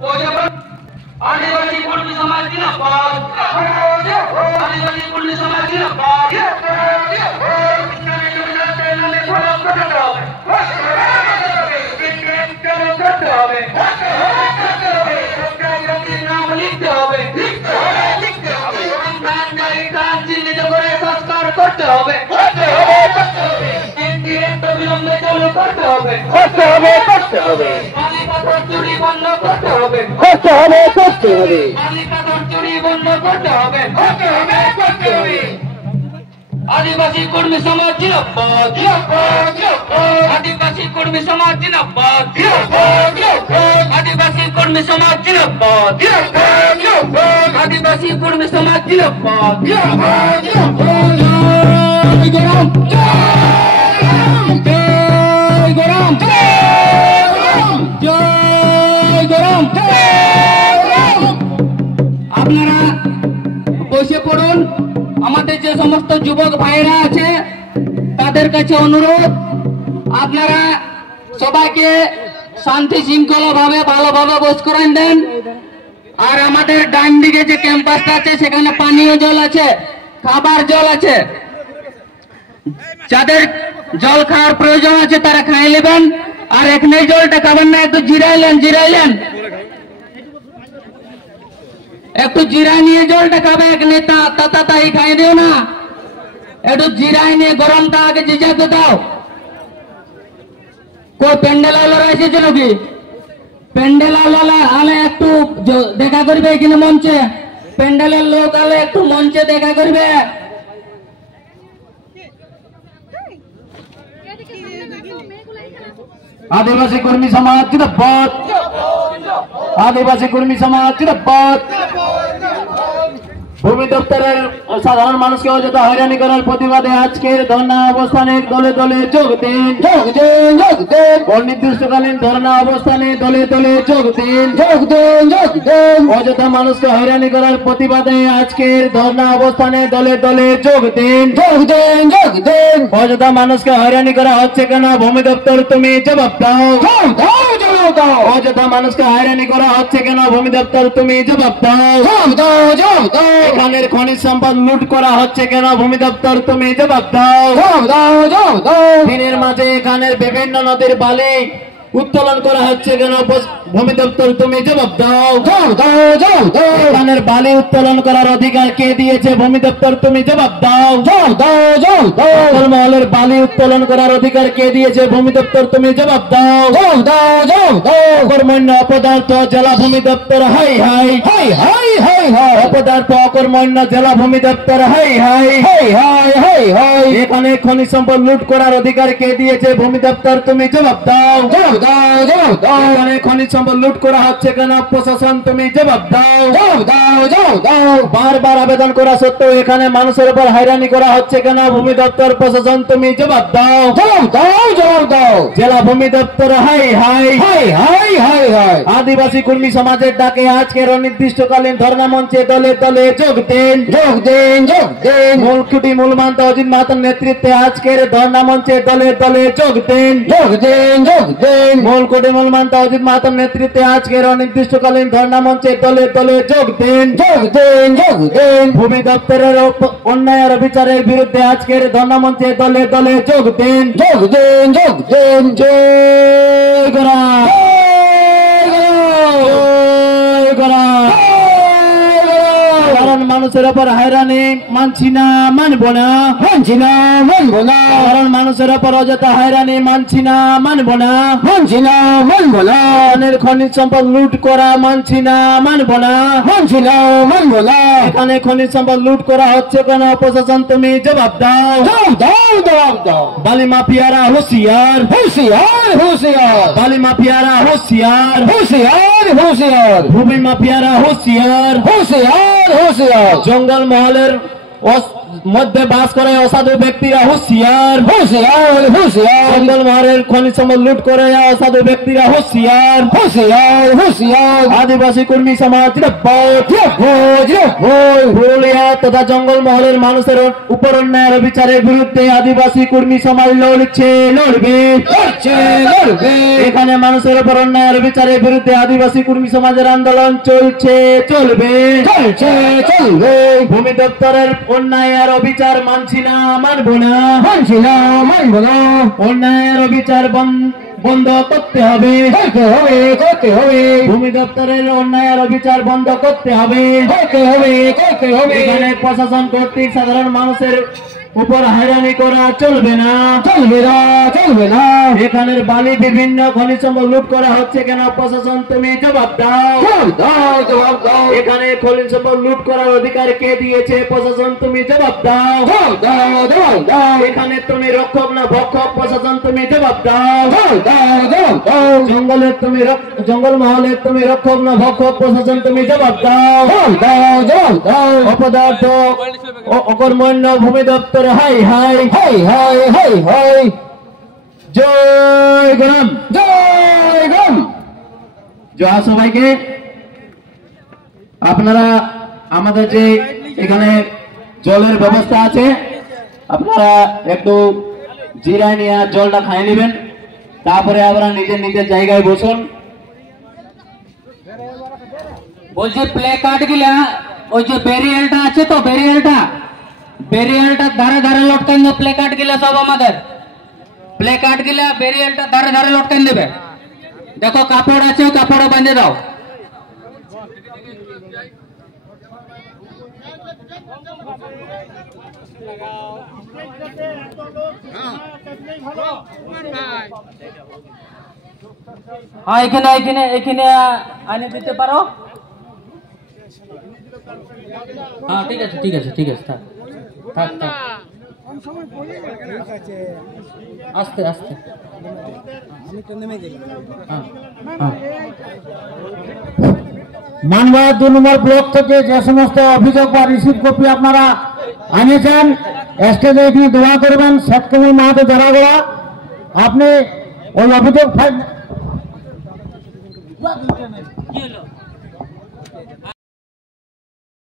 आदिवासी कुर्मी समाज जिंदाबाद, आदिवासी कुर्मी समाज जिंदाबाद। করতে হবে বিলম্বে চালু করতে হবে মালিকাদার চুরি বন্ধ করতে হবে মালিকাদার চুরি বন্ধ করতে হবে आदिवासी कुर्मी समाज जिंदाबाद, आदिवासी कुर्मी समाज जिंदाबाद, आदिवासी कुर्मी समाज जिंदाबाद, आदिवासी कुर्मी समाज जिंदाबाद। আপনারা বসে পড়ুন। আমাদের যে সমস্ত যুবক ভাইরা আছে তাদের কাছে অনুরোধ, আপনারা সবাইকে শান্তি শৃঙ্খলা ভাবে ভালোভাবে বস করেন দেন। আর আমাদের ডান দিকে যে ক্যাম্পাসটা আছে সেখানে পানীয় জল আছে, খাবার জল আছে। যাদের জল খাওয়ার প্রয়োজন আছে তারা খাই নেবেন। আর এখানে জলটা খাবেন না, একটু জিরাইলেন একটু জিরাই নিয়ে জলটা খাবে। এখানে তাই খাই দিও না, একটু জিরাই নিয়ে গরমটা আগে জিজাতে দাও। কোই প্যান্ডেল আলারা এসেছে নাকি? প্যান্ডেল আলে একটু দেখা করবে এখানে মঞ্চে, প্যান্ডেলের লোক আলে একটু মঞ্চে দেখা করবে। आदिवासी कुर्मी समाज जिंदाबाद, आदिवासी कुर्मी समाज जिंदाबाद। भूमि दफ्तरेर साधारण मानुषके अযথা হয়রানি করার প্রতিবাদে আজকের ধর্ণা অবস্থানে দলে দলে যোগ দিন। অনির্দিষ্টকালীন ধর্ণা অবস্থানে দলে দলে যোগ দিন। অযথা মানুষকে হয়রানি করার প্রতিবাদে আজকের ধর্ণা অবস্থানে দলে দলে যোগ দিন। অযথা মানুষকে হয়রানি করা হচ্ছে কেন? ভূমি দপ্তর তুমি জবাব দাও। অযথা মানুষকে হয়রানি করা হচ্ছে কেন? ভূমি দপ্তর তুমি জবাব দাও। এখানের খনিজ সম্পদ লুট করা হচ্ছে কেন? ভূমি দপ্তর তুমি জবাব দাও। দিনের মাঝে এখানের বিভিন্ন নদীর বালি উত্তোলন করা হচ্ছে কেন? ভূমি দপ্তর তুমি জবাব দাও। এখানের বালি উত্তোলন করার অধিকার কে দিয়েছে? ভূমি দপ্তর তুমি জবাব দাও। মহলের বালি উত্তোলন করার অধিকার কে দিয়েছে? ভূমি দপ্তর তুমি জবাব দাও। অকর্মণ্য অপদার্থ জেলা ভূমি দপ্তর হাই হাই হাই হাই হাই হাই। অপদার্থ অকর্মণ্য জেলা ভূমি দপ্তর হাই হাই হাই হাই হাই হাই। এখানে খনিজ সম্পদ লুট করার অধিকার কে দিয়েছে? ভূমি দপ্তর তুমি জবাব দাও। এখানে খনিজ সম্পদ লুট করা হচ্ছে কেন? প্রশাসন তুমি জবাব দাও। বারবার আবেদন করা সত্ত্বেও এখানে মানুষের উপর হয়রানি করা হচ্ছে কেন? ভূমি দপ্তর প্রশাসন তুমি জবাব দাও। জেলা ভূমি দপ্তর হাই হাই হাই হাই হাই হাই। আদিবাসী কর্মী সমাজের ডাকে আজকের অনির্দিষ্টকালীন ধর্ণা মঞ্চে দলে দলে যোগ দিন। মূলকুটি মূল মান্ত অজিত মাহাতোর নেতৃত্বে আজকের ধর্ণা মঞ্চে দলে দলে যোগ দিন। মূলকুটি মূল মান্ত অজিত মাহাতোর নেতৃত্বে আজকের অনির্দিষ্টকালীন ধর্ণা মঞ্চে দলে দলে যোগ দিন। ভূমি দপ্তরের অন্যায়ের বিচারের বিরুদ্ধে আজকের ধর্ণা মঞ্চে দলে দলে যোগ দিন। জয় গরাম, কারণ মানুষের উপর হয়রানি মানছি না, মানবো না, কারণ মানুষের উপর অযথা হয়রানি মানছি না, মানবো না, খনিজ সম্পদ লুট করা মানছি না, মানবো না, এখানে খনিজ সম্পদ লুট করা হচ্ছে কেন? প্রশাসন তুমি জবাব দাও। বালি মাফিয়ারা হুঁশিয়ার, বালি মাফিয়ারা হুঁশিয়ার, ভূমি মাফিয়ারা হুঁশিয়ার, জঙ্গল মহলের মধ্যে বাস করে অসাধু ব্যক্তিরা হুঁশিয়ার হুঁশিয়ার হুঁশিয়ার জঙ্গল মহলের খনিজ সম্পদ লুট করে অসাধু ব্যক্তিরা হুঁশিয়ার হুঁশিয়ার হুঁশিয়ার আদিবাসী কর্মী সমাজ পুরুলিয়া তথা জঙ্গল মহলের মানুষের উপর অন্যায়ের বিচারের বিরুদ্ধে আদিবাসী কর্মী সমাজ লড়বে এখানে মানুষের উপর অন্যায়ের বিচারের বিরুদ্ধে আদিবাসী কর্মী সমাজের আন্দোলন চলবে ভূমি দপ্তরের অন্যায় আর অবিচার মানছি না মানব না অন্যায় আর অবিচার বন্ধ করতে হবে ভূমি দপ্তরের অন্যায় আর অবিচার বন্ধ করতে হবে এখানে প্রশাসন কর্তৃক সাধারণ মানুষের উপর হয়রানি করা চলবে না এখানের বালি বিভিন্ন খনিজ সম্পদ লুট করা হচ্ছে কেন প্রশাসন তুমি জবাব দাও এখানে খনিজ সম্পদ লুট করার অধিকার কে দিয়েছে প্রশাসন তুমি জবাব দাও এখানে তুমি রক্ষক না ভক্ষক প্রশাসন তুমি জবাব দাও জঙ্গল মহলের তুমি রক্ষক না ভক্ষক প্রশাসন তুমি জবাব দাও অপদার্থ অকর্মণ্য ভূমি দপ্তর হাই হাই হাই হাই হাই হাই জয় গ্রাম জয় সবাইকে। আপনারা আমাদের যে এখানে জলের ব্যবস্থা আছে আপনারা একটু জিরায় নিয়ে জলটা খাই নেবেন, তারপরে আপনারা নিজের জায়গায় বসুন। বলছি প্লে কার্ড গিলা ওই যে ব্যারিয়ারটা আছে তো ব্যারিয়ারটা ধারে ধারে লটকান দেবে প্লে কার্ড গিলা সব আমাদের প্লে কার্ড গিলা ব্যারিয়ারটা ধারে ধারে লটকান দেবে। দেখো কাপড় আছে কাপড়ও বাঁধে দাও। হ্যাঁ এখানে আনে দিতে পারো। হ্যাঁ ঠিক আছে থাক আস্তে মানবাদ 2 নম্বর ব্লক থেকে যে সমস্ত অভিযোগ বা রিসিভ কপি আপনারা আনিয়েছেন স্টেজে এখানে দোয়া করবেন। শেখ কমল মাহাতো জড়াগোড়া আপনি ওই অভিযোগ ফাইল